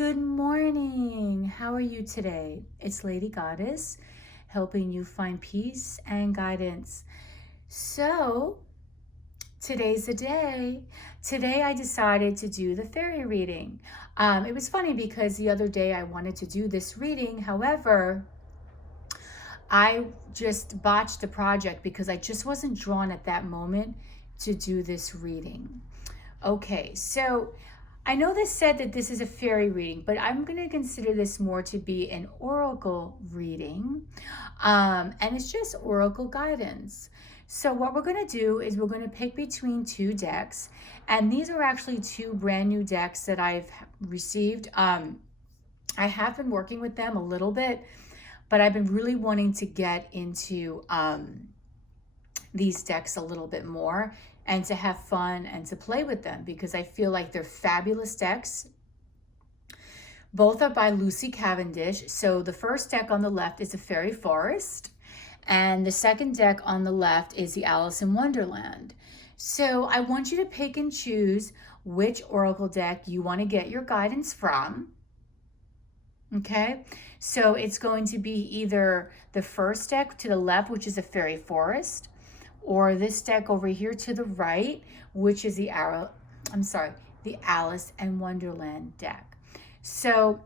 Good morning. How are you today? It's Lady Goddess helping you find peace and guidance. So, today's the day. Today I decided to do the fairy reading. It was funny because the other day I wanted to do this reading. However, I just botched the project because I just wasn't drawn at that moment to do this reading. Okay, so I know this said that this is a fairy reading, but I'm going to consider this more to be an oracle reading. And it's just oracle guidance. So what we're going to do is we're going to pick between two decks. And these are actually two brand new decks that I've received. I have been working with them a little bit, but I've been really wanting to get into these decks a little bit more and to have fun and to play with them because I feel like they're fabulous decks. Both are by Lucy Cavendish. So the first deck on the left is the Fairy Forest, and the second deck on the left is the Alice in Wonderland. So I want you to pick and choose which oracle deck you want to get your guidance from. Okay, so it's going to be either the first deck to the left, which is a Fairy Forest, or this deck over here to the right, which is the Alice in Wonderland deck. So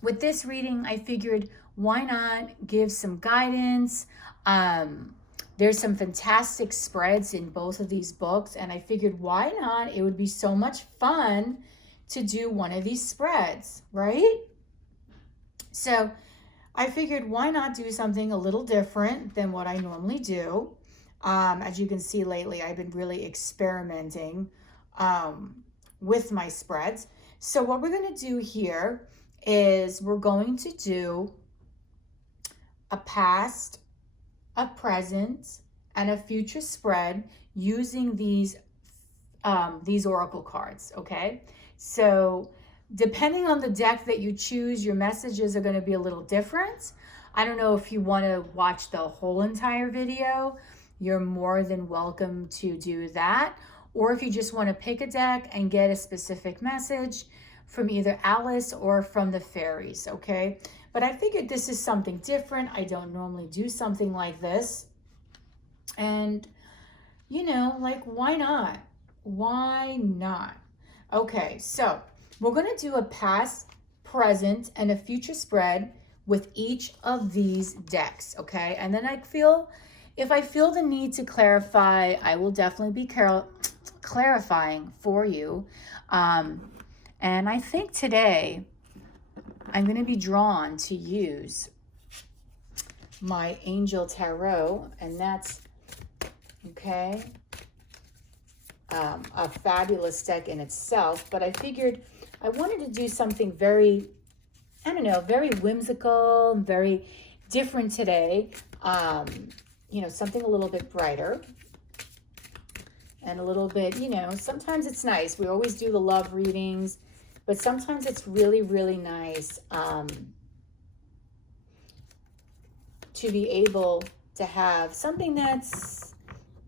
with this reading, I figured why not give some guidance. There's some fantastic spreads in both of these books, and I figured why not? It would be so much fun to do one of these spreads, right? So I figured why not do something a little different than what I normally do. As you can see lately, I've been really experimenting with my spreads. So what we're going to do here is we're going to do a past, a present, and a future spread using these oracle cards, okay? So depending on the deck that you choose, your messages are going to be a little different. I don't know if you want to watch the whole entire video. You're more than welcome to do that. Or if you just want to pick a deck and get a specific message from either Alice or from the fairies, okay? But I figured this is something different. I don't normally do something like this. And, you know, like, why not? Why not? Okay, so we're going to do a past, present, and a future spread with each of these decks, okay? And then if I feel the need to clarify, I will definitely be clarifying for you. And I think today I'm going to be drawn to use my Angel Tarot, and that's, okay, a fabulous deck in itself. But I figured I wanted to do something very, I don't know, very whimsical, very different today. You know, something a little bit brighter and a little bit, you know, sometimes it's nice. We always do the love readings, but sometimes it's really, really nice to be able to have something that's,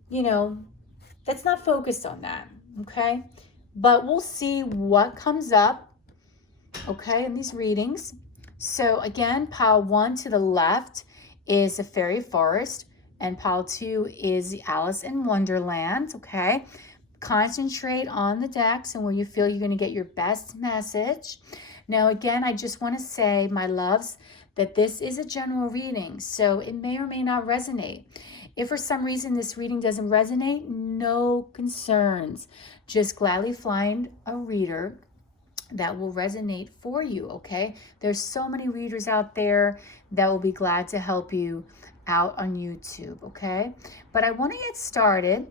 you know, that's not focused on that, okay? But we'll see what comes up, okay, in these readings. So again, pile 1 to the left is the Fairy Forest, and pile 2 is the Alice in Wonderland, okay? Concentrate on the decks and where you feel you're going to get your best message. Now, again, I just want to say, my loves, that this is a general reading, so it may or may not resonate. If for some reason this reading doesn't resonate, no concerns. Just gladly find a reader that will resonate for you, okay? There's so many readers out there that will be glad to help you out on YouTube, okay? But I want to get started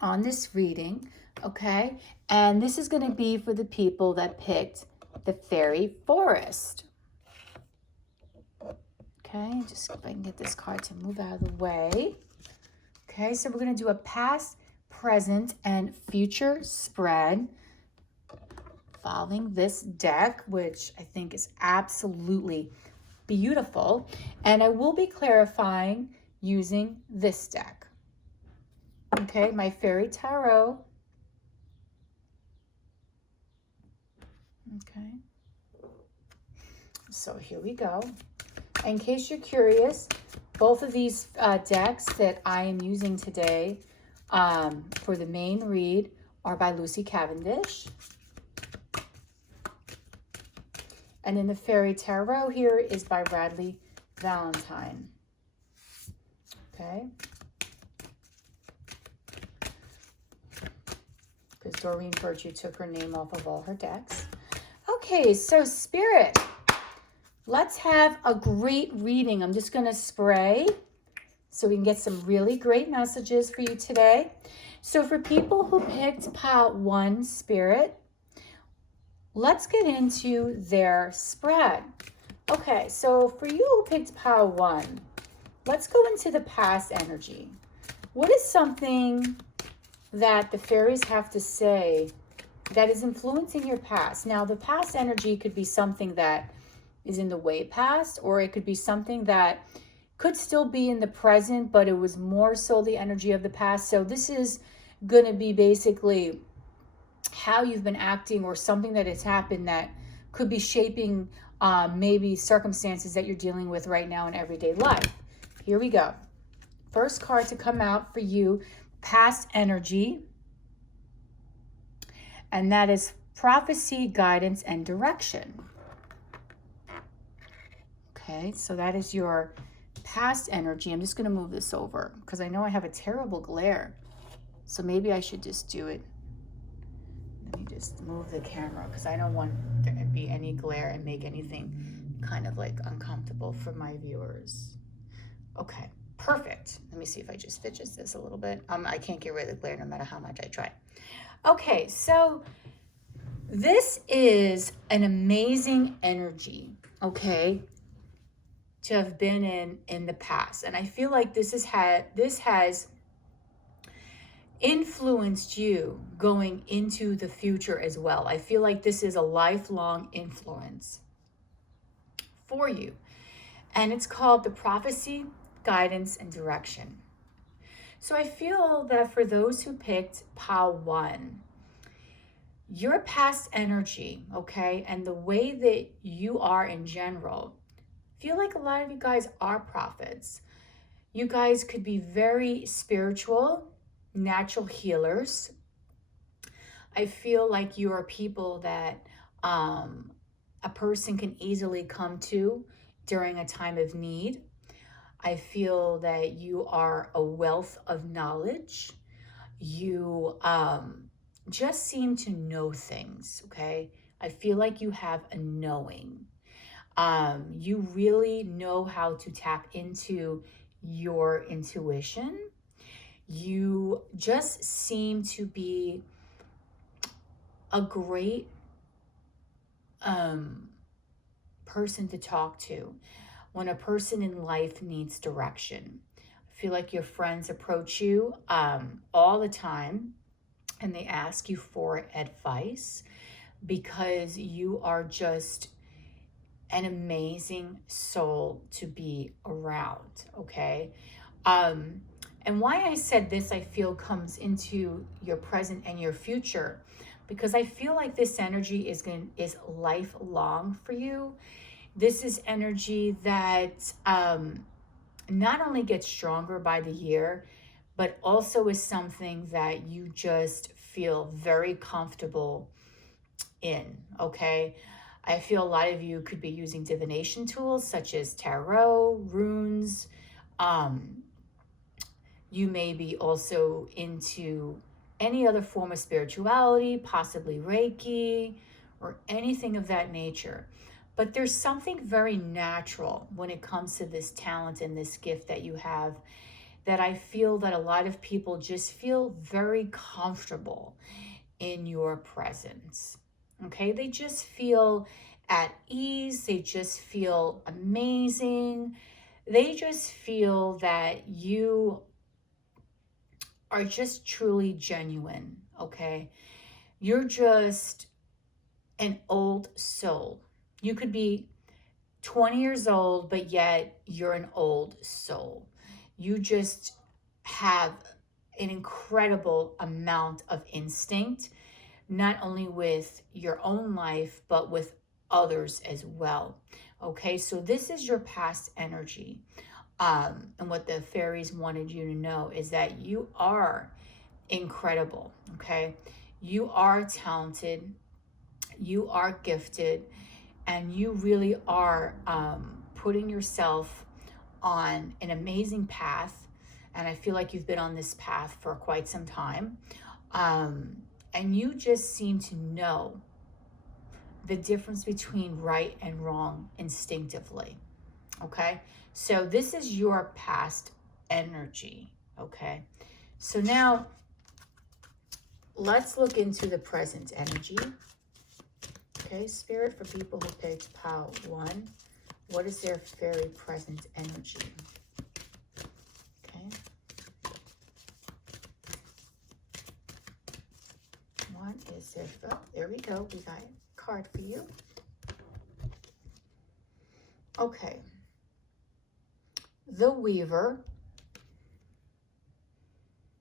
on this reading, okay? And this is going to be for the people that picked the Fairy Forest. Okay, just if I can get this card to move out of the way. Okay, so we're going to do a past, present, and future spread following this deck, which I think is absolutely beautiful. And I will be clarifying using this deck. Okay, my Fairy Tarot. Okay. So here we go. In case you're curious, both of these decks that I am using today for the main read are by Lucy Cavendish. And then the Fairy Tarot here is by Radley Valentine. Okay. Because Doreen Virtue took her name off of all her decks. Okay, so Spirit, let's have a great reading. I'm just going to spray so we can get some really great messages for you today. So for people who picked Pile 1, Spirit, let's get into their spread. Okay, so for you who picked Pile 1, let's go into the past energy. What is something that the fairies have to say that is influencing your past? Now, the past energy could be something that is in the way past, or it could be something that could still be in the present, but it was more so the energy of the past. So this is going to be basically how you've been acting, or something that has happened that could be shaping maybe circumstances that you're dealing with right now in everyday life. Here we go. First card to come out for you, past energy, and that is prophecy, guidance, and direction. Okay, so that is your past energy. I'm just going to move this over because I know I have a terrible glare, so maybe I should just do it. Let me just move the camera because I don't want there to be any glare and make anything kind of like uncomfortable for my viewers. Okay, perfect. Let me see if I just fidget this a little bit. I can't get rid of the glare no matter how much I try. Okay, so this is an amazing energy, okay, to have been in the past. And I feel like this has influenced you going into the future as well. I feel like this is a lifelong influence for you. And it's called the prophecy, guidance, and direction. So I feel that for those who picked Pile 1, your past energy, okay, and the way that you are in general, feel like a lot of you guys are prophets. You guys could be very spiritual, natural healers. I feel like you are people that a person can easily come to during a time of need. I feel that you are a wealth of knowledge. You just seem to know things, okay? I feel like you have a knowing. You really know how to tap into your intuition. You just seem to be a great person to talk to when a person in life needs direction. I feel like your friends approach you all the time and they ask you for advice because you are just an amazing soul to be around, okay? And why I said this, I feel, comes into your present and your future, because I feel like this energy is lifelong for you. This is energy that not only gets stronger by the year, but also is something that you just feel very comfortable in, okay? I feel a lot of you could be using divination tools such as tarot, runes. You may be also into any other form of spirituality, possibly Reiki or anything of that nature. But there's something very natural when it comes to this talent and this gift that you have, that I feel that a lot of people just feel very comfortable in your presence. Okay, they just feel at ease. They just feel amazing. They just feel that you are just truly genuine, okay? You're just an old soul. You could be 20 years old, but yet you're an old soul. You just have an incredible amount of instinct not only with your own life, but with others as well. Okay, so this is your past energy. And what the fairies wanted you to know is that you are incredible. Okay, you are talented, you are gifted, and you really are putting yourself on an amazing path. And I feel like you've been on this path for quite some time. And you just seem to know the difference between right and wrong instinctively. Okay, so this is your past energy. Okay, so now let's look into the present energy. Okay, Spirit, for people who picked pile 1, what is their very present energy? Okay. What is their, oh, there we go. We got a card for you. Okay. The Weaver.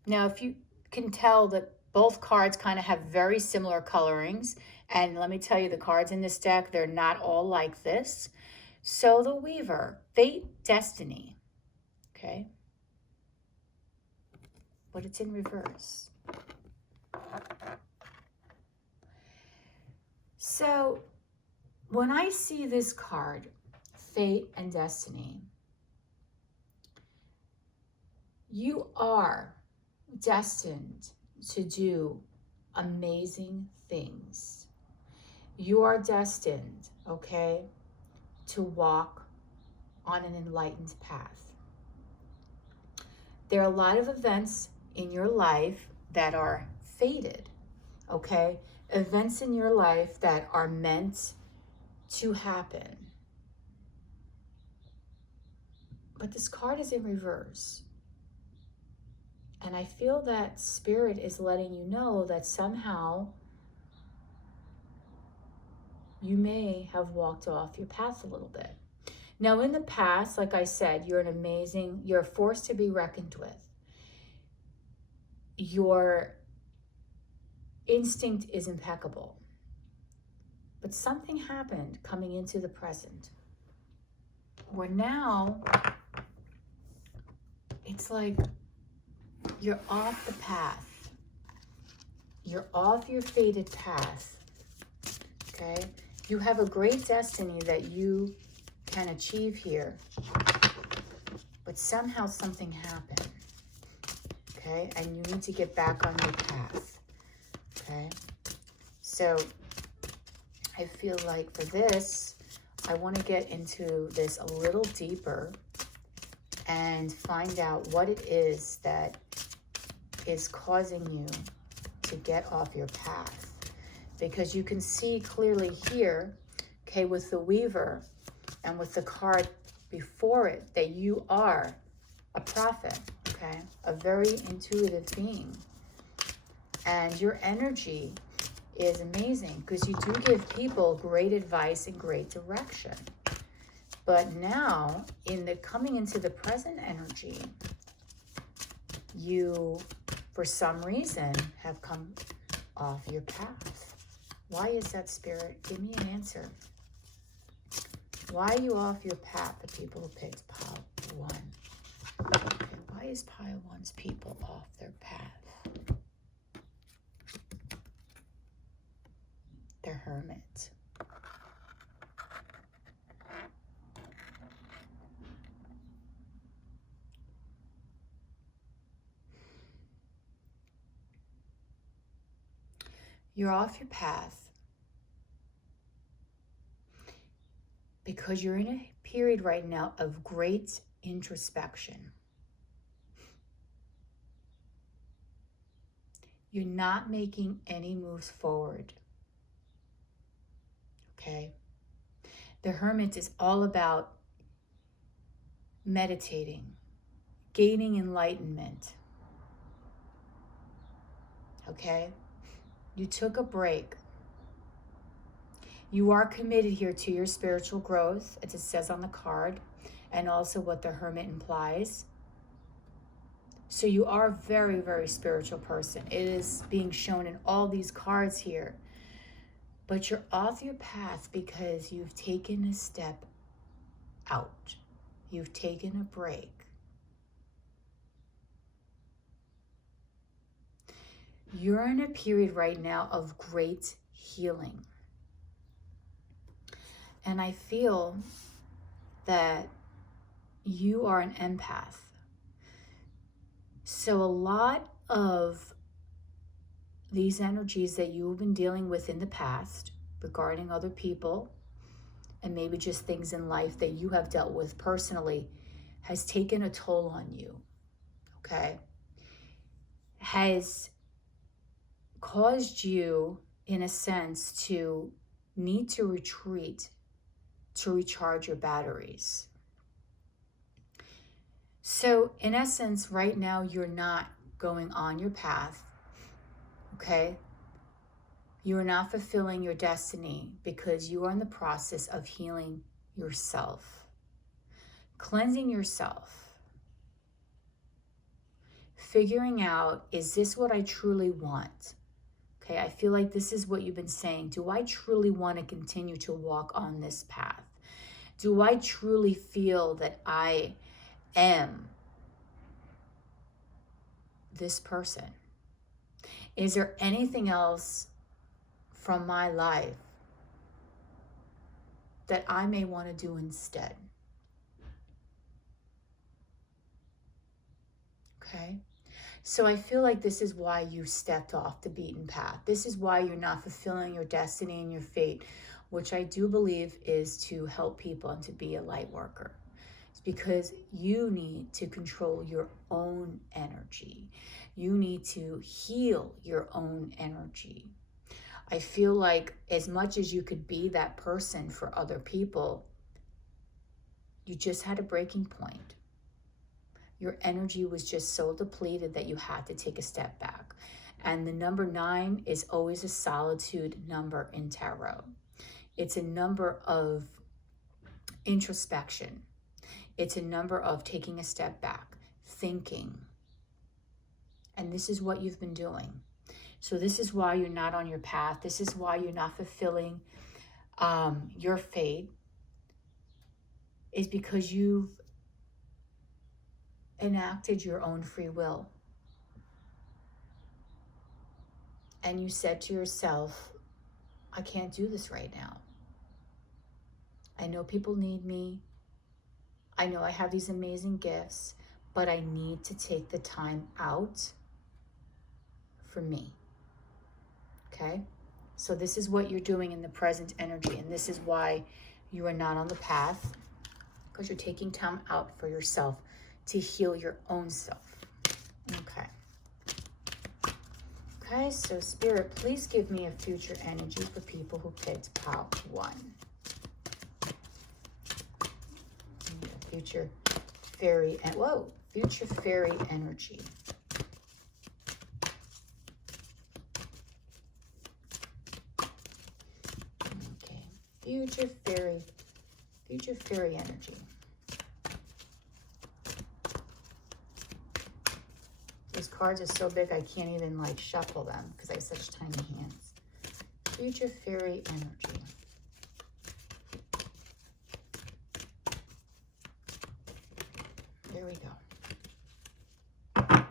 Now, if you can tell that both cards kind of have very similar colorings, and let me tell you, the cards in this deck, they're not all like this. So the Weaver, fate, destiny, okay? But it's in reverse. So when I see this card, fate and destiny, you are destined to do amazing things. You are destined, okay, to walk on an enlightened path. There are a lot of events in your life that are fated, okay? Events in your life that are meant to happen. But this card is in reverse. And I feel that Spirit is letting you know that somehow you may have walked off your path a little bit. Now, in the past, like I said, you're a force to be reckoned with. Your instinct is impeccable. But something happened coming into the present, where now it's like you're off the path. You're off your fated path. Okay? You have a great destiny that you can achieve here, but somehow something happened. Okay? And you need to get back on your path. Okay? So I feel like for this, I want to get into this a little deeper and find out what it is that is causing you to get off your path. Because you can see clearly here, okay, with the Weaver and with the card before it, that you are a prophet, okay, a very intuitive being. And your energy is amazing because you do give people great advice and great direction. But now, coming into the present energy, you, for some reason, have come off your path. Why is that, Spirit? Give me an answer. Why are you off your path, the people who picked pile 1? Okay, why is pile 1's people off their path? The Hermit. You're off your path because you're in a period right now of great introspection. You're not making any moves forward. Okay? The Hermit is all about meditating, gaining enlightenment. Okay? You took a break. You are committed here to your spiritual growth, as it says on the card, and also what the Hermit implies. So you are a very, very spiritual person. It is being shown in all these cards here. But you're off your path because you've taken a step out. You've taken a break. You're in a period right now of great healing. And I feel that you are an empath. So a lot of these energies that you've been dealing with in the past regarding other people and maybe just things in life that you have dealt with personally has taken a toll on you, okay? Has caused you, in a sense, to need to retreat to recharge your batteries. So in essence, right now, you're not going on your path, okay? You are not fulfilling your destiny because you are in the process of healing yourself, cleansing yourself, figuring out, is this what I truly want? Okay, I feel like this is what you've been saying. Do I truly want to continue to walk on this path? Do I truly feel that I am this person? Is there anything else from my life that I may want to do instead? Okay? So I feel like this is why you stepped off the beaten path. This is why you're not fulfilling your destiny and your fate, which I do believe is to help people and to be a light worker. It's because you need to control your own energy. You need to heal your own energy. I feel like as much as you could be that person for other people, you just had a breaking point. Your energy was just so depleted that you had to take a step back. And the number 9 is always a solitude number in tarot. It's a number of introspection. It's a number of taking a step back, thinking. And this is what you've been doing. So this is why you're not on your path. This is why you're not fulfilling your fate, is because you've enacted your own free will. And you said to yourself, I can't do this right now. I know people need me. I know I have these amazing gifts, but I need to take the time out for me. Okay? So this is what you're doing in the present energy, and this is why you are not on the path, because you're taking time out for yourself to heal your own self. Okay. Okay, so Spirit, please give me a future energy for people who picked pile 1. Future fairy, and whoa, future fairy energy. Okay, future fairy energy. These cards are so big I can't even like shuffle them because I have such tiny hands. Future fairy energy. There we go.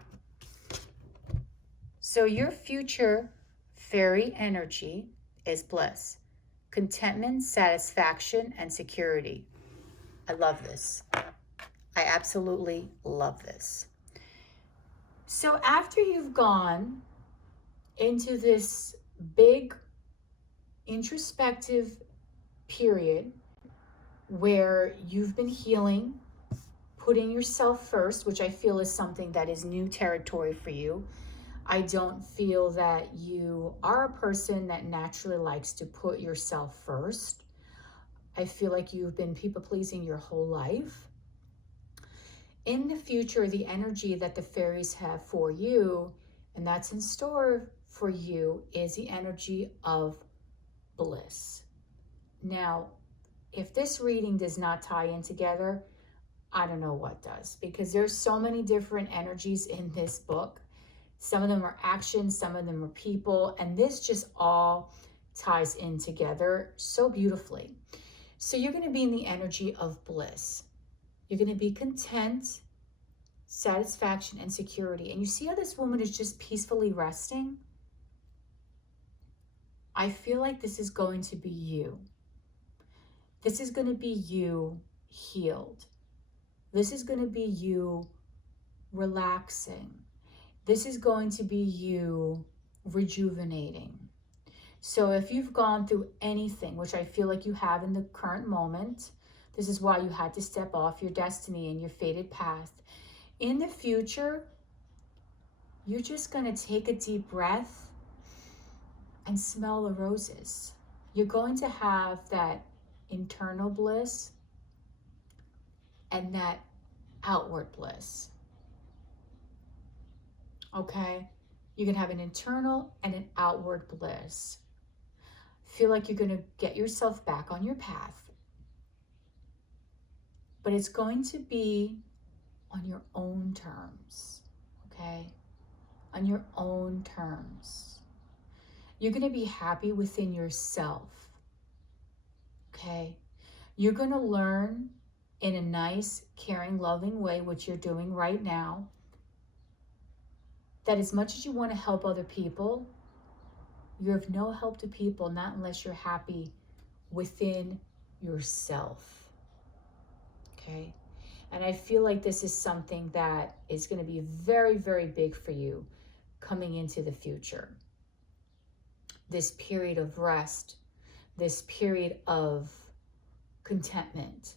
So your future fairy energy is bliss, contentment, satisfaction, and security. I love this. I absolutely love this. So after you've gone into this big introspective period where you've been healing, putting yourself first, which I feel is something that is new territory for you. I don't feel that you are a person that naturally likes to put yourself first. I feel like you've been people-pleasing your whole life. In the future, the energy that the fairies have for you, and that's in store for you, is the energy of bliss. Now, if this reading does not tie in together, I don't know what does, because there's so many different energies in this book. Some of them are action, some of them are people, and this just all ties in together so beautifully. So you're going to be in the energy of bliss. You're going to be content, satisfaction, and security. And you see how this woman is just peacefully resting? I feel like this is going to be you. This is going to be you healed. This is going to be you relaxing. This is going to be you rejuvenating. So if you've gone through anything, which I feel like you have in the current moment, this is why you had to step off your destiny and your fated path. In the future, you're just going to take a deep breath and smell the roses. You're going to have that internal bliss and that outward bliss. Okay? You can have an internal and an outward bliss. Feel like you're going to get yourself back on your path. But it's going to be on your own terms. Okay? On your own terms. You're going to be happy within yourself. Okay? You're going to learn in a nice, caring, loving way, which you're doing right now, that as much as you want to help other people, you're of no help to people, not unless you're happy within yourself. Okay? And I feel like this is something that is going to be very, very big for you coming into the future. This period of rest, this period of contentment.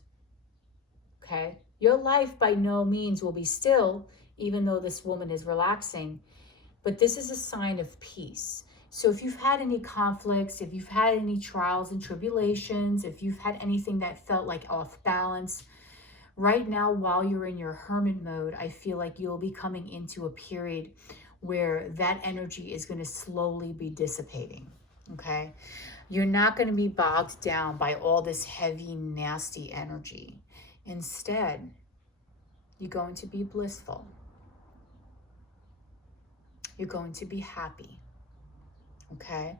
Okay? Your life by no means will be still, even though this woman is relaxing, but this is a sign of peace. So if you've had any conflicts, if you've had any trials and tribulations, if you've had anything that felt like off balance, right now while you're in your hermit mode, I feel like you'll be coming into a period where that energy is going to slowly be dissipating, okay? You're not going to be bogged down by all this heavy, nasty energy. Instead, you're going to be blissful. You're going to be happy, okay?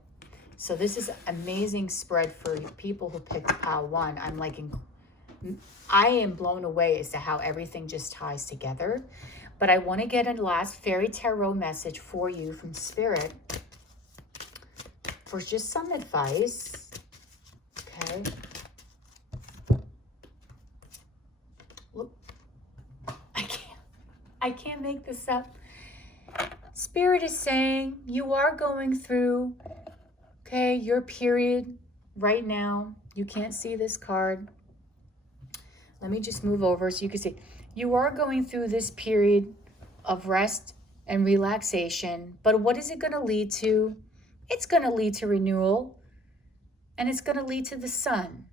So this is an amazing spread for people who picked pile 1. I am blown away as to how everything just ties together. But I want to get a last fairy tarot message for you from Spirit for just some advice. Okay. Look, I can't make this up. Spirit is saying you are going through, okay, your period right now. You can't see this card. Let me just move over so you can see. You are going through this period of rest and relaxation, but what is it going to lead to? It's going to lead to renewal, and it's going to lead to the sun.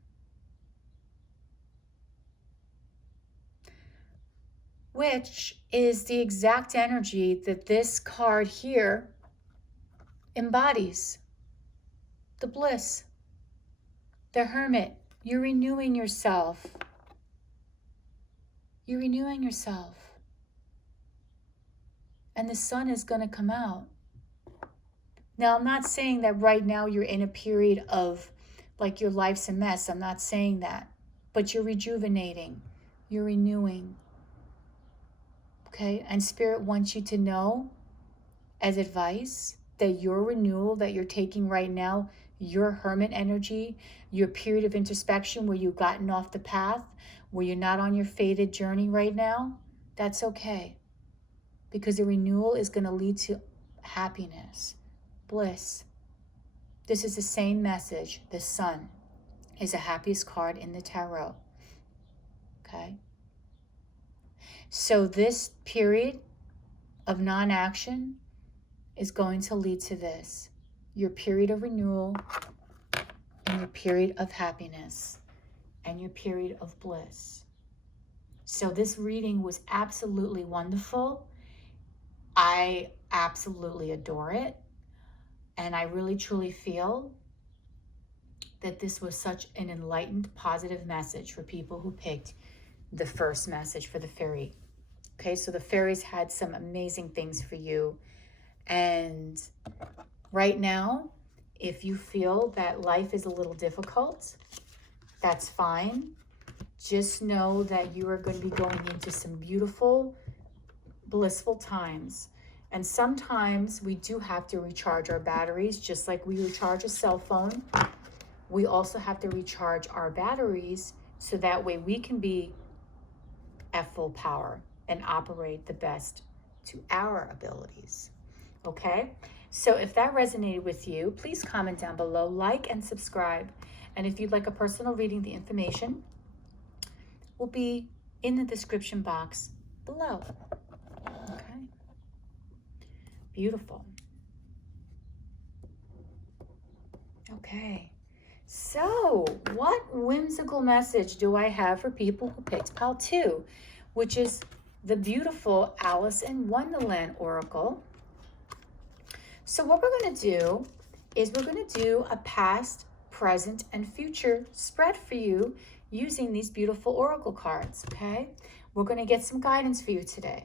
Which is the exact energy that this card here embodies. The bliss, the hermit. You're renewing yourself. You're renewing yourself. And the sun is going to come out. Now, I'm not saying that right now you're in a period of like your life's a mess. I'm not saying that. But you're rejuvenating. You're renewing. Okay? And Spirit wants you to know, as advice, that your renewal that you're taking right now, your hermit energy, your period of introspection where you've gotten off the path, where you're not on your fated journey right now, that's okay. Because the renewal is going to lead to happiness, bliss. This is the same message. The sun is the happiest card in the tarot. Okay? So this period of non-action is going to lead to this. Your period of renewal and your period of happiness and your period of bliss. So this reading was absolutely wonderful. I absolutely adore it. And I really truly feel that this was such an enlightened, positive message for people who picked the first message for the fairy. Okay, so the fairies had some amazing things for you. And right now, if you feel that life is a little difficult, that's fine. Just know that you are going to be going into some beautiful, blissful times. And sometimes we do have to recharge our batteries, just like we recharge a cell phone. We also have to recharge our batteries so that way we can be at full power and operate the best to our abilities. Okay? So if that resonated with you, please comment down below, like and subscribe. And if you'd like a personal reading, the information will be in the description box below. Okay? Beautiful. Okay. So, what whimsical message do I have for people who picked pile 2, which is the beautiful Alice in Wonderland Oracle? So what we're going to do is we're going to do a past, present, and future spread for you using these beautiful oracle cards, okay? We're going to get some guidance for you today.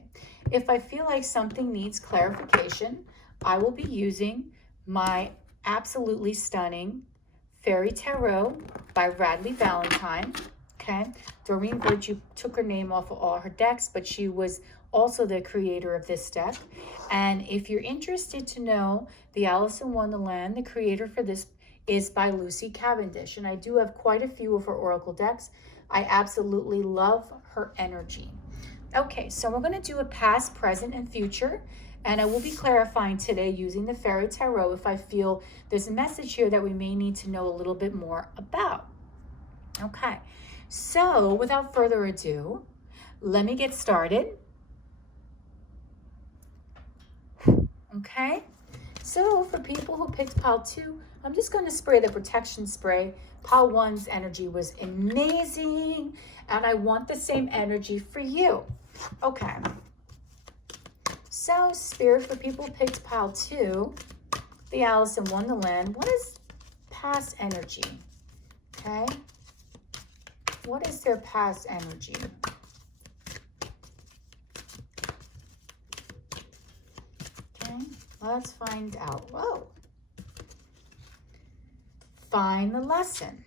If I feel like something needs clarification, I will be using my absolutely stunning Fairy Tarot by Radleigh Valentine, okay? Doreen Virtue took her name off of all her decks, but she was also the creator of this deck. And if you're interested to know the Alice in Wonderland, the creator for this is by Lucy Cavendish. And I do have quite a few of her oracle decks. I absolutely love her energy. Okay, so we're going to do a past, present, and future. And I will be clarifying today using the Fairy Tarot if I feel there's a message here that we may need to know a little bit more about. Okay, so without further ado, let me get started. Okay, so for people who picked pile 2, I'm just going to spray the protection spray. Pile 1's energy was amazing, and I want the same energy for you. Okay. So, Spirit, for people who picked pile 2, the Alice in Wonderland, what is past energy? Okay. What is their past energy? Okay, let's find out. Whoa. Find the lesson.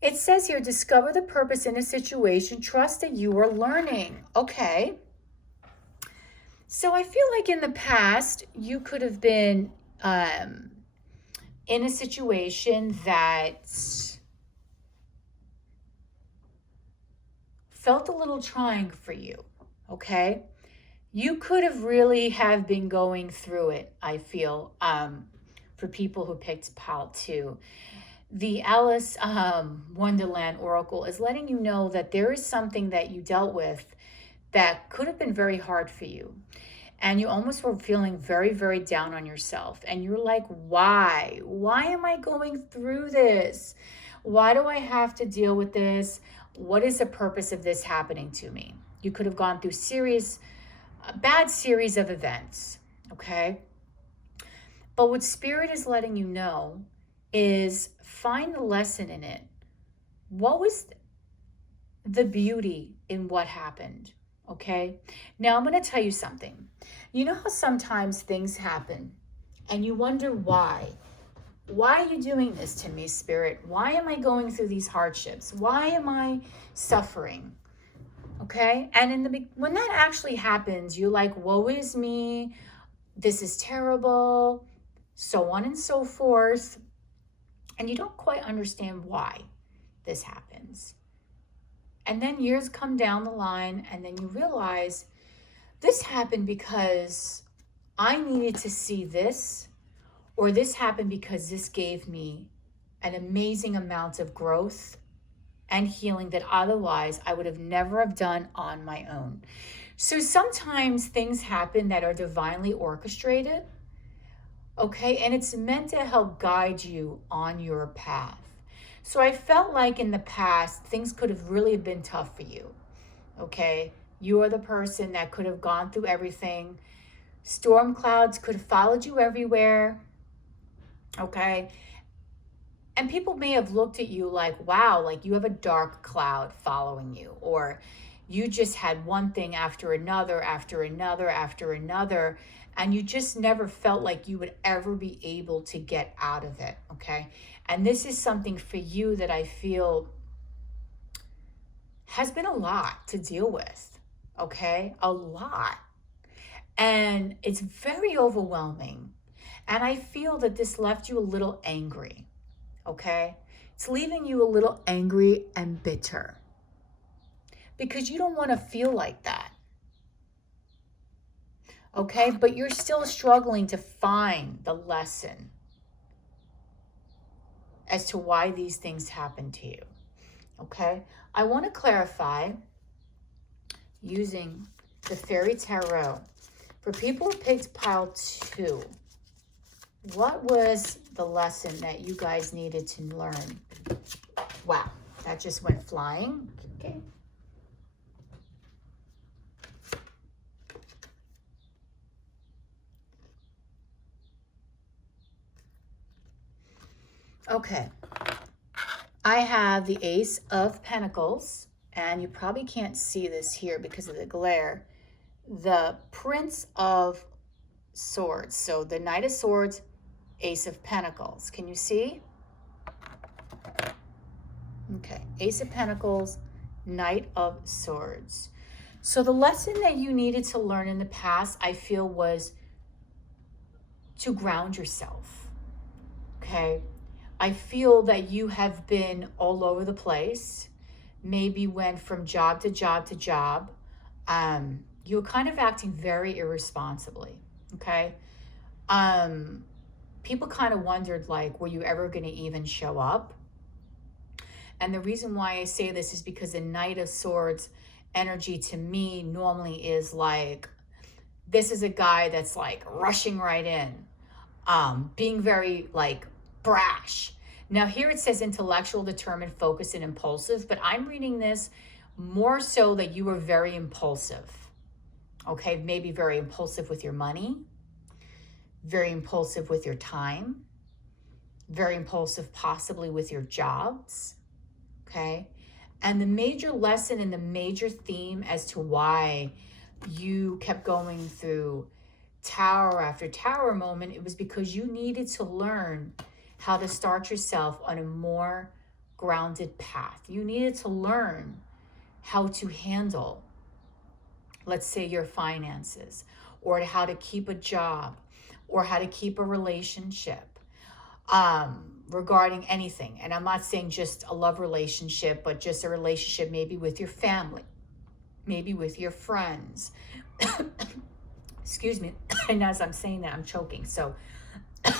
It says here, discover the purpose in a situation, trust that you are learning. Okay. So I feel like in the past, you could have been in a situation that felt a little trying for you, okay? You could have really have been going through it, I feel, for people who picked pile 2. The Alice Wonderland Oracle is letting you know that there is something that you dealt with that could have been very hard for you. And you almost were feeling very, very down on yourself. And you're like, why? Why am I going through this? Why do I have to deal with this? What is the purpose of this happening to me? You could have gone through a bad series of events, okay? But what Spirit is letting you know is find the lesson in it. What was the beauty in what happened? Okay, now I'm going to tell you something. You know how sometimes things happen and you wonder why? Why are you doing this to me, Spirit? Why am I going through these hardships? Why am I suffering? Okay, and when that actually happens, you're like, woe is me, this is terrible, so on and so forth. And you don't quite understand why this happens. And then years come down the line and then you realize this happened because I needed to see this, or this happened because this gave me an amazing amount of growth and healing that otherwise I would have never have done on my own. So sometimes things happen that are divinely orchestrated, okay? And it's meant to help guide you on your path. So I felt like in the past, things could have really been tough for you, okay? You are the person that could have gone through everything. Storm clouds could have followed you everywhere. okay? And people may have looked at you like, wow, like you have a dark cloud following you, or you just had one thing after another, after another, after another, and you just never felt like you would ever be able to get out of it, okay? And this is something for you that I feel has been a lot to deal with, okay? A lot. And it's very overwhelming. And I feel that this left you a little angry, okay? It's leaving you a little angry and bitter because you don't want to feel like that, okay? But you're still struggling to find the lesson as to why these things happen to you, okay? I want to clarify using the Fairy Tarot. For people who picked pile 2, what was the lesson that you guys needed to learn? Wow, that just went flying. Okay. Okay. I have the Ace of Pentacles, and you probably can't see this here because of the glare. The Prince of Swords. So the Knight of Swords, Ace of Pentacles. Can you see? Okay, Ace of Pentacles, Knight of Swords. So the lesson that you needed to learn in the past, I feel, was to ground yourself, okay? I feel that you have been all over the place, maybe went from job to job to job. You were kind of acting very irresponsibly, okay? People kind of wondered, like, were you ever going to even show up? And the reason why I say this is because the Knight of Swords energy to me normally is like, this is a guy that's like rushing right in, being very like brash. Now here it says intellectual, determined, focused, and impulsive, but I'm reading this more so that you were very impulsive. Okay, maybe very impulsive with your money, very impulsive with your time, very impulsive possibly with your jobs, okay? And the major lesson and the major theme as to why you kept going through tower after tower moment, it was because you needed to learn how to start yourself on a more grounded path. You needed to learn how to handle, let's say, your finances, or how to keep a job, or how to keep a relationship, regarding anything. And I'm not saying just a love relationship, but just a relationship maybe with your family, maybe with your friends. Excuse me. And as I'm saying that, I'm choking. So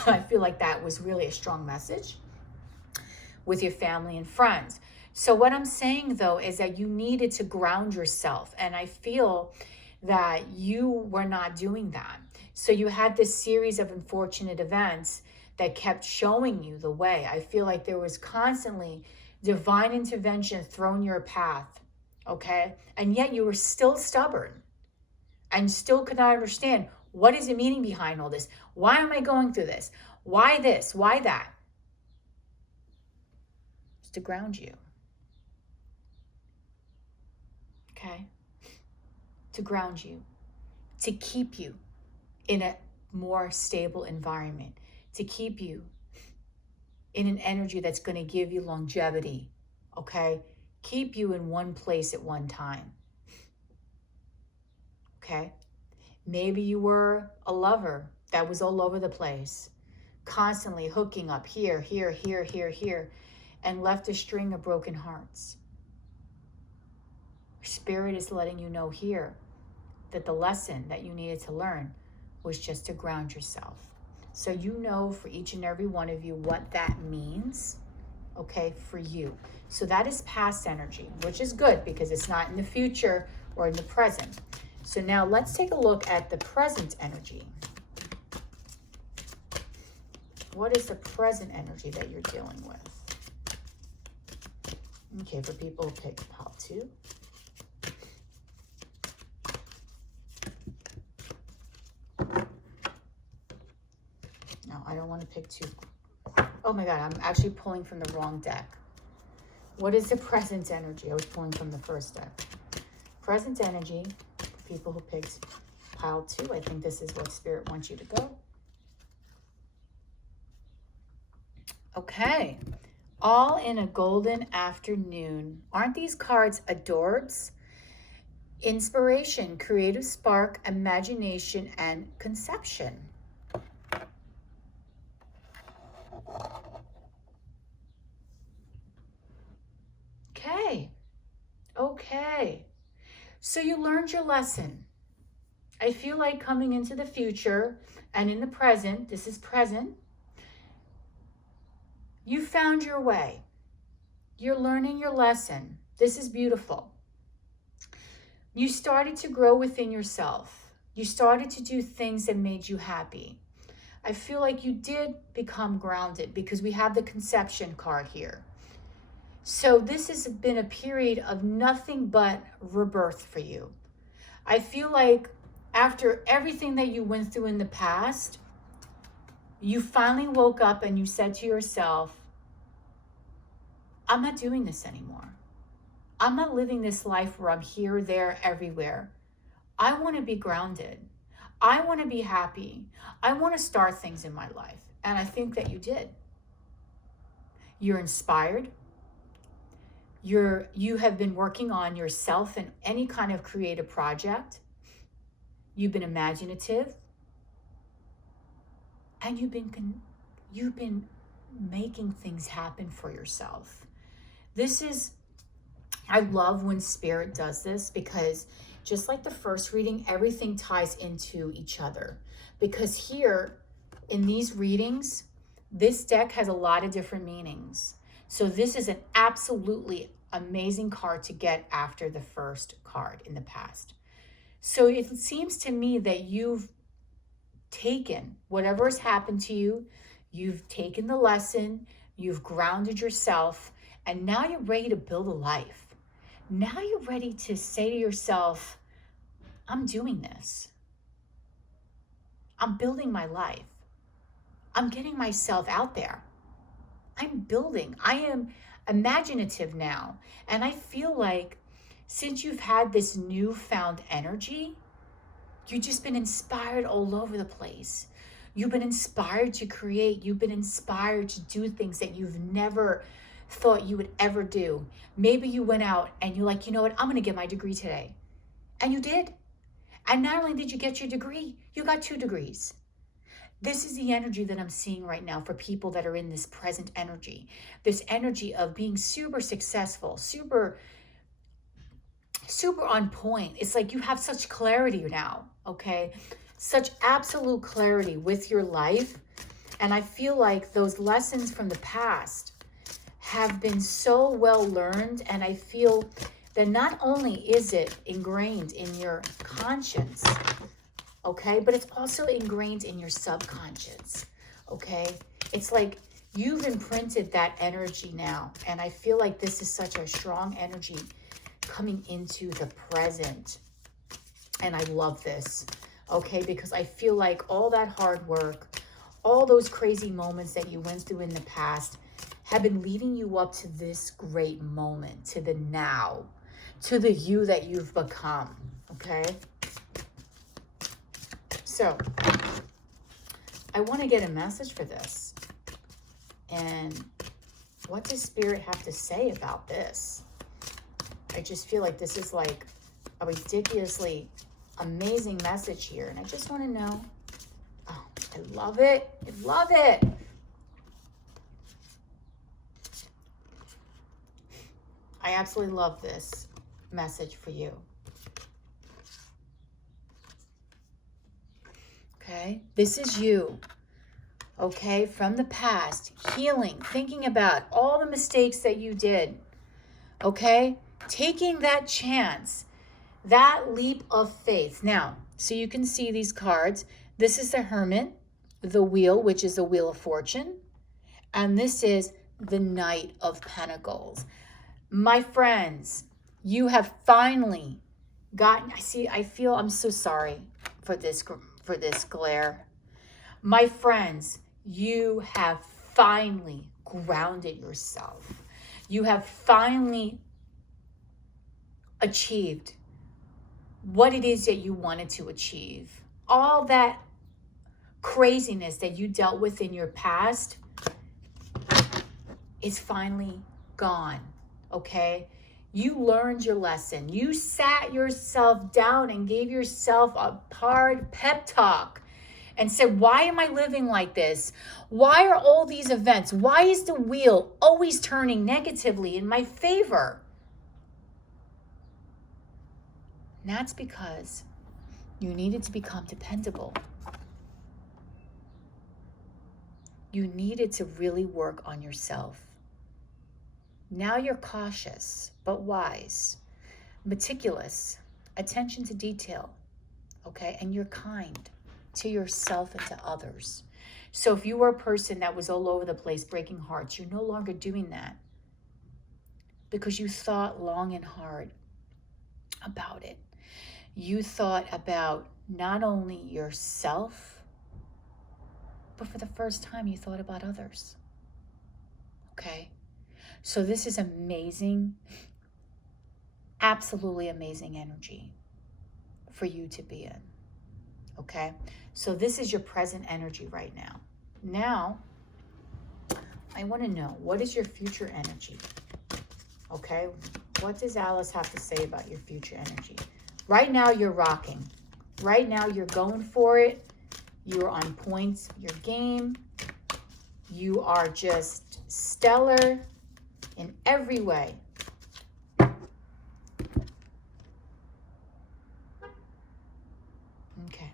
I feel like that was really a strong message with your family and friends. So what I'm saying, though, is that you needed to ground yourself. And I feel that you were not doing that. So you had this series of unfortunate events that kept showing you the way. I feel like there was constantly divine intervention thrown your path, okay? And yet you were still stubborn and still could not understand, what is the meaning behind all this? Why am I going through this? Why this? Why that? It's to ground you, okay? To ground you, to keep you in a more stable environment, to keep you in an energy that's going to give you longevity, okay? Keep you in one place at one time, okay? Maybe you were a lover that was all over the place, constantly hooking up here, here, here, here, here, and left a string of broken hearts. Spirit is letting you know here that the lesson that you needed to learn was just to ground yourself. So you know for each and every one of you what that means, okay, for you. So that is past energy, which is good because it's not in the future or in the present. So now let's take a look at the present energy. What is the present energy that you're dealing with? Okay, for people who pick pile 2. No, I don't want to pick 2 Oh my God, I'm actually pulling from the wrong deck. What is the present energy? I was pulling from the first deck. Present energy for people who picked pile 2. I think this is what Spirit wants you to go. Okay. All in a golden afternoon. Aren't these cards adorbs? Inspiration, creative spark, imagination, and conception. Okay. Okay. So you learned your lesson. I feel like coming into the future and in the present, this is present, you found your way. You're learning your lesson. This is beautiful. You started to grow within yourself. You started to do things that made you happy. I feel like you did become grounded because we have the conception card here. So this has been a period of nothing but rebirth for you. I feel like after everything that you went through in the past, you finally woke up and you said to yourself, I'm not doing this anymore. I'm not living this life where I'm here, there, everywhere. I want to be grounded. I want to be happy. I want to start things in my life. And I think that you did. You're inspired. You have been working on yourself in any kind of creative project. You've been imaginative. And you've been making things happen for yourself. I love when Spirit does this because just like the first reading, everything ties into each other. Because here in these readings, this deck has a lot of different meanings. So this is an absolutely amazing card to get after the first card in the past. So it seems to me that you've taken whatever has happened to you, you've taken the lesson, you've grounded yourself, and now you're ready to build a life. Now you're ready to say to yourself, I'm doing this. I'm building my life. I'm getting myself out there. I'm building. I am imaginative now. And I feel like since you've had this newfound energy, you've just been inspired all over the place. You've been inspired to create. You've been inspired to do things that you've never thought you would ever do. Maybe you went out and you're like, you know what, I'm going to get my degree today. And you did. And not only did you get your degree, you got 2 degrees. This is the energy that I'm seeing right now for people that are in this present energy. This energy of being super successful, super on point. It's like you have such clarity now, okay? Such absolute clarity with your life. And I feel like those lessons from the past have been so well learned. And I feel that not only is it ingrained in your conscience, okay, but it's also ingrained in your subconscious, okay? It's like you've imprinted that energy now. And I feel like this is such a strong energy coming into the present. And I love this, okay? Because I feel like all that hard work, all those crazy moments that you went through in the past have been leading you up to this great moment, to the now, to the you that you've become, okay? So I want to get a message for this. And what does Spirit have to say about this? I just feel like this is like a ridiculously amazing message here. And I just want to know. Oh, I love it. I love it. I absolutely love this message for you. Okay, this is you, okay, from the past, healing, thinking about all the mistakes that you did, okay, taking that chance, that leap of faith. Now, so you can see these cards. This is the Hermit, the Wheel, which is the Wheel of Fortune, and this is the Knight of Pentacles. My friends, you have finally gotten, I'm so sorry for this glare. My friends, you have finally grounded yourself. You have finally achieved what it is that you wanted to achieve. All that craziness that you dealt with in your past is finally gone, okay? You learned your lesson. You sat yourself down and gave yourself a hard pep talk and said, why am I living like this? Why are all these events? Why is the wheel always turning negatively in my favor? And that's because you needed to become dependable. You needed to really work on yourself. Now you're cautious, but wise, meticulous, attention to detail, okay? And you're kind to yourself and to others. So if you were a person that was all over the place breaking hearts, you're no longer doing that because you thought long and hard about it. You thought about not only yourself, but for the first time, you thought about others, okay? So this is amazing, absolutely amazing energy for you to be in, okay? So this is your present energy right now. Now, I want to know, what is your future energy, okay? What does Alice have to say about your future energy? Right now, you're rocking. Right now, you're going for it. You're on point, your game. You are just stellar in every way. Okay.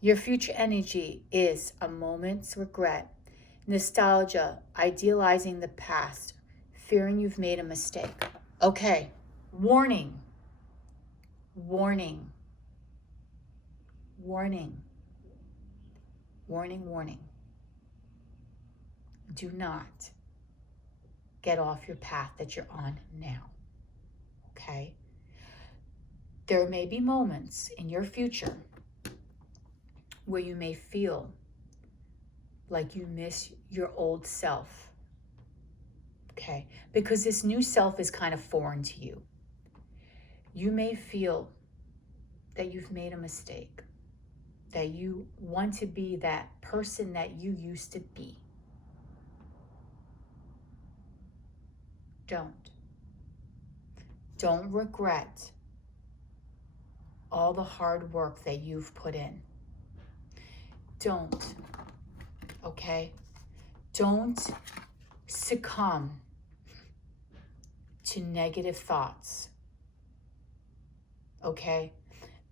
Your future energy is a moment's regret, nostalgia, idealizing the past, fearing you've made a mistake. Okay. Warning. Warning. Warning. Warning, warning. Do not get off your path that you're on now, okay? There may be moments in your future where you may feel like you miss your old self, okay? Because this new self is kind of foreign to you. You may feel that you've made a mistake, that you want to be that person that you used to be. Don't regret all the hard work that you've put in. Don't, okay? Don't succumb to negative thoughts, okay?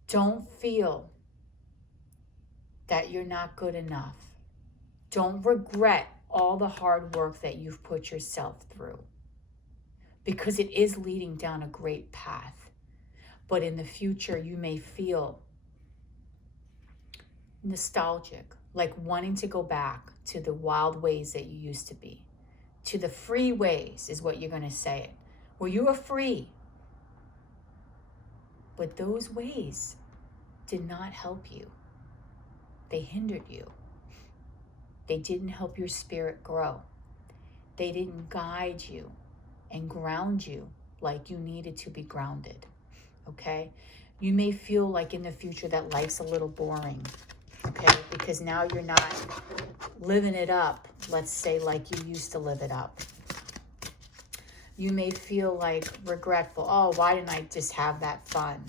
Don't feel that you're not good enough. Don't regret all the hard work that you've put yourself through, because it is leading down a great path. But in the future, you may feel nostalgic, like wanting to go back to the wild ways that you used to be, to the free ways is what you're going to say it, where you were free. But those ways did not help you. They hindered you. They didn't help your spirit grow. They didn't guide you and ground you like you needed to be grounded, okay? You may feel like in the future that life's a little boring, okay? Because now you're not living it up, let's say, like you used to live it up. You may feel like regretful. Oh, why didn't I just have that fun?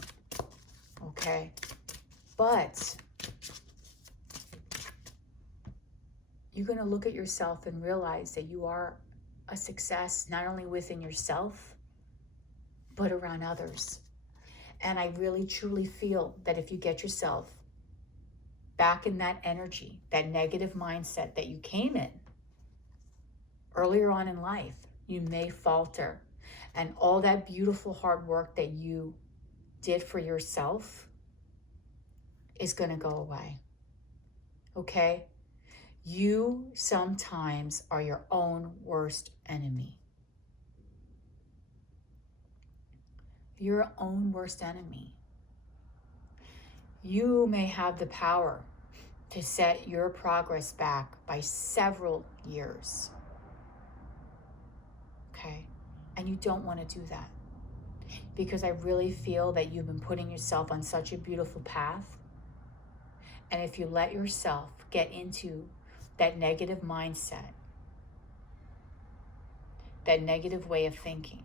Okay? But you're going to look at yourself and realize that you are a success, not only within yourself, but around others. And I really, truly feel that if you get yourself back in that energy, that negative mindset that you came in earlier on in life, you may falter. And all that beautiful hard work that you did for yourself is going to go away. Okay? You sometimes are your own worst enemy. Your own worst enemy. You may have the power to set your progress back by several years. Okay? And you don't want to do that, because I really feel that you've been putting yourself on such a beautiful path. And if you let yourself get into that negative mindset, that negative way of thinking,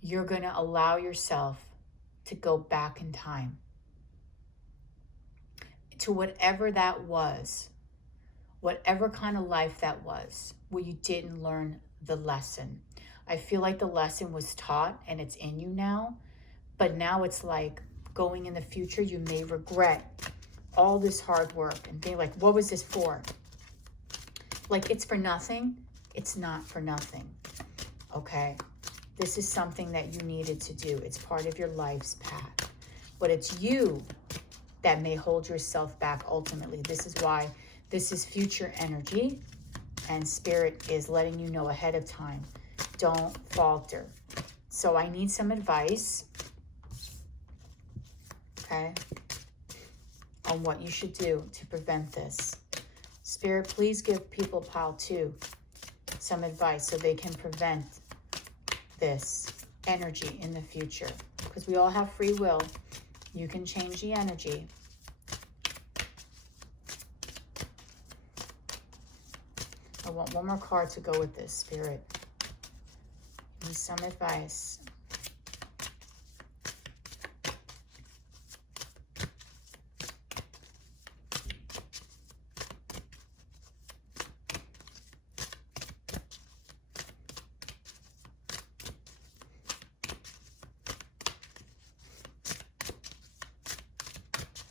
you're going to allow yourself to go back in time to whatever that was, whatever kind of life that was, where you didn't learn the lesson. I feel like the lesson was taught and it's in you now, but now it's like going in the future, you may regret all this hard work and think like, what was this for? Like it's for nothing. It's not for nothing, okay? This is something that you needed to do. It's part of your life's path, but it's you that may hold yourself back ultimately. This is why this is future energy, and Spirit is letting you know ahead of time. Don't falter. So I need some advice, okay, on what you should do to prevent this. Spirit, please give people pile 2 some advice so they can prevent this energy in the future, because we all have free will. You can change the energy. I want one more card to go with this, Spirit. Need some advice.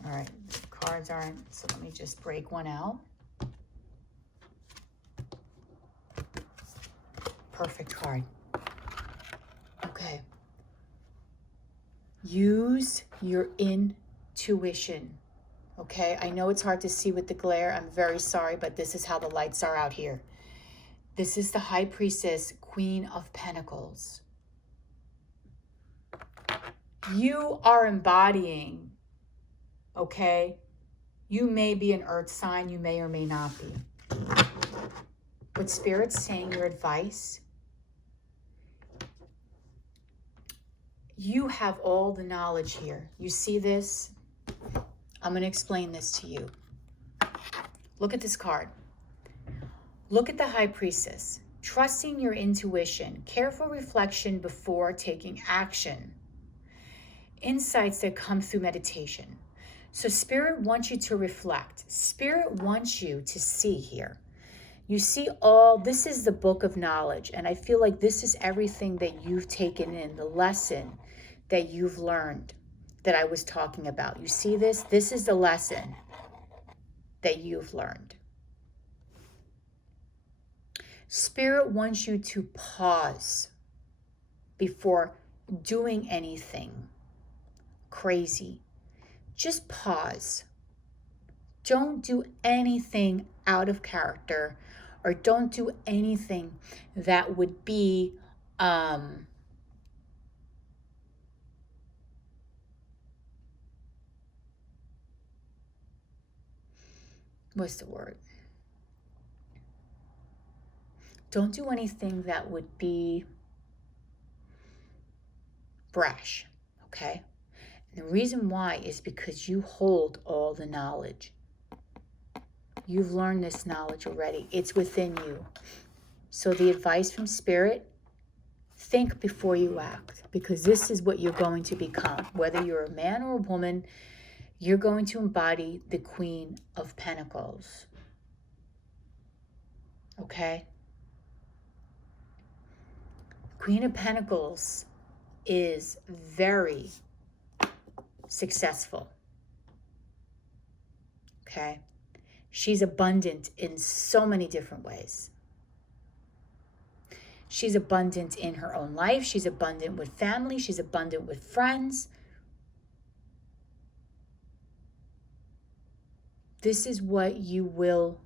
All right, the cards aren't, so let me just break one out. Perfect card. Okay. Use your intuition. Okay, I know it's hard to see with the glare. I'm very sorry, but this is how the lights are out here. This is the High Priestess, Queen of Pentacles. You are embodying, okay? You may be an earth sign, you may or may not be. But Spirit's saying your advice, you have all the knowledge here. You see this? I'm going to explain this to you. Look at this card. Look at the High Priestess. Trusting your intuition, careful reflection before taking action. Insights that come through meditation. So Spirit wants you to reflect. Spirit wants you to see here. You see this is the book of knowledge, and I feel like this is everything that you've taken in, the lesson that you've learned that I was talking about. You see this? This is the lesson that you've learned. Spirit wants you to pause before doing anything crazy. Just pause. Don't do anything out of character, or don't do anything that would be what's the word? Don't do anything that would be brash, okay? And the reason why is because you hold all the knowledge. You've learned this knowledge already. It's within you. So the advice from Spirit, think before you act, because this is what you're going to become. Whether you're a man or a woman, you're going to embody the Queen of Pentacles. Okay? Queen of Pentacles is very successful. Okay? She's abundant in so many different ways. She's abundant in her own life. She's abundant with family. She's abundant with friends. This is what you will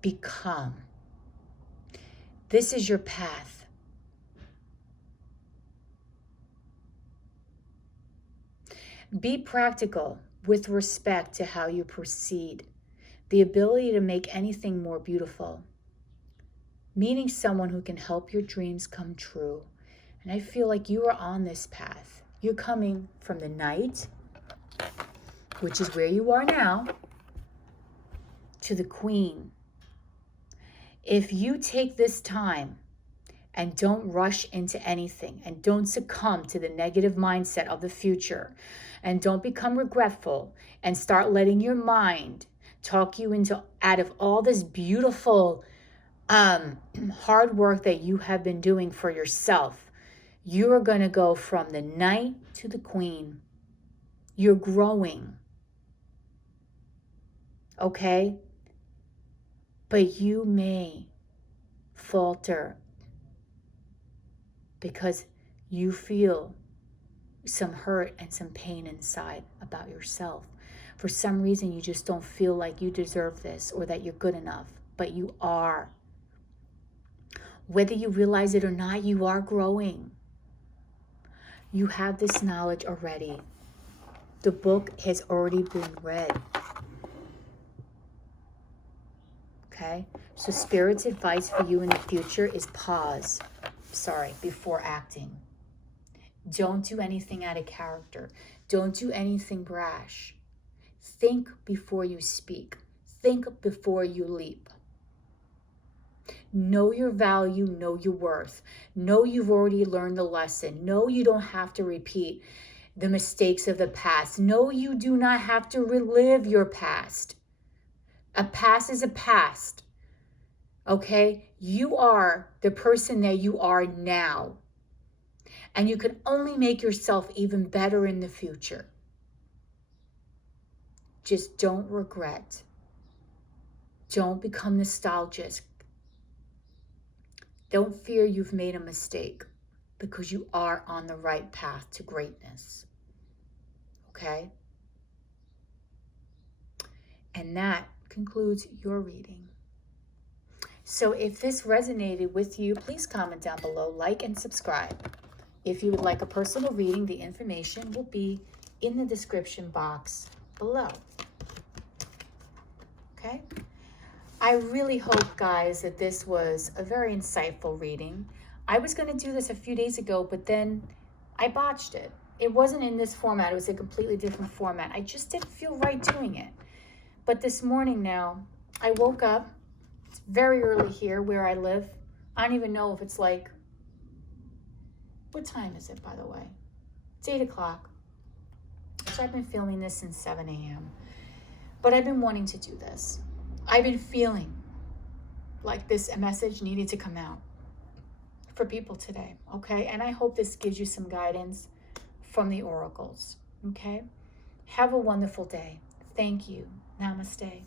become. This is your path. Be practical. with respect to how you proceed, the ability to make anything more beautiful, meeting someone who can help your dreams come true. And I feel like you are on this path. You're coming from the Knight, which is where you are now, to the Queen. If you take this time and don't rush into anything and don't succumb to the negative mindset of the future and don't become regretful and start letting your mind talk you into out of all this beautiful hard work that you have been doing for yourself, you are going to go from the Knight to the Queen. You're growing. Okay? But you may falter because you feel some hurt and some pain inside about yourself. For some reason, you just don't feel like you deserve this or that you're good enough, but you are. Whether you realize it or not, you are growing. You have this knowledge already. The book has already been read. Okay? So Spirit's advice for you in the future is pause. Before acting. Don't do anything out of character. Don't do anything brash. Think before you speak. Think before you leap. Know your value, know your worth. Know you've already learned the lesson. Know you don't have to repeat the mistakes of the past. Know you do not have to relive your past. A past is a past. Okay? You are the person that you are now. And you can only make yourself even better in the future. Just don't regret. Don't become nostalgic. Don't fear you've made a mistake because you are on the right path to greatness. Okay? And that concludes your reading. So if this resonated with you, please comment down below, like and subscribe. If you would like a personal reading, the information will be in the description box below. Okay? I really hope, guys, that this was a very insightful reading. I was going to do this a few days ago, but then I botched it. It wasn't in this format. It was a completely different format. I just didn't feel right doing it. But this morning now, I woke up. It's very early here where I live. I don't even know if it's like, what time is it, by the way? It's 8 o'clock. So I've been filming this since 7 a.m. But I've been wanting to do this. I've been feeling like this message needed to come out for people today, okay? And I hope this gives you some guidance from the oracles, okay? Have a wonderful day. Thank you. Namaste.